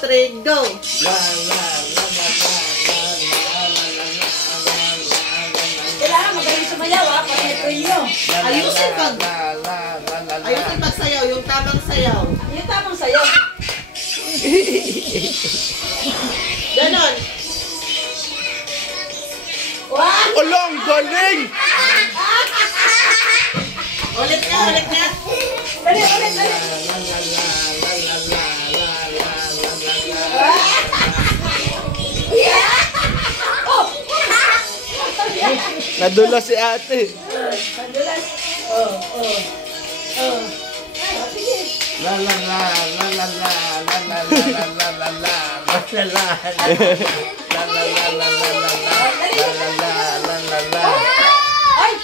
3, go! Kailangan magaling sumayaw ha, para may premyo. Ayusin pagsayaw, yung tamang sayaw. Yung tamang sayaw. Ganon. Wow! Ulong, galing! Ulit na. Dali, ulit. Oh! Nadula si ate. Pandulas. Oh. Sige. La la la la la la la la la la la la la la Ay!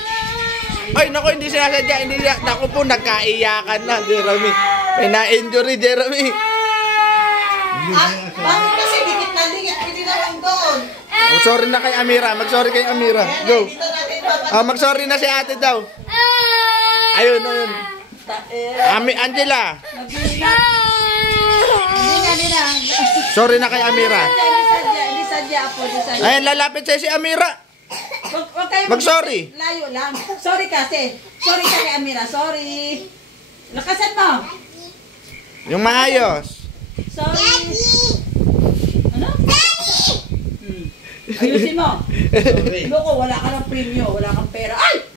Ay, naku, hindi sinasadya, hindi siya. Naku po, nagkaiyakan na, Jeremy. May na-injury, Jeremy. Bakit kasi dikit na dikit? Hindi naman doon. Mag-sorry na kay Amira, mag-sorry kay Amira. Go. Dito natin babalik. Mag-sorry na si ate daw. Ayun. Angela. Hindi na. Sorry na kay Amira. Hindi sadya po. Ayun, lalapit sa'yo si Amira. Huwag kayo Mag-sorry. Layo lang. Sorry kasi. Sorry ka kay Amira. Sorry. Lakasan mo. Yung maayos. Sorry. Ano? Ayusin mo. Loko, wala ka ng premyo. Wala kang pera. Ay!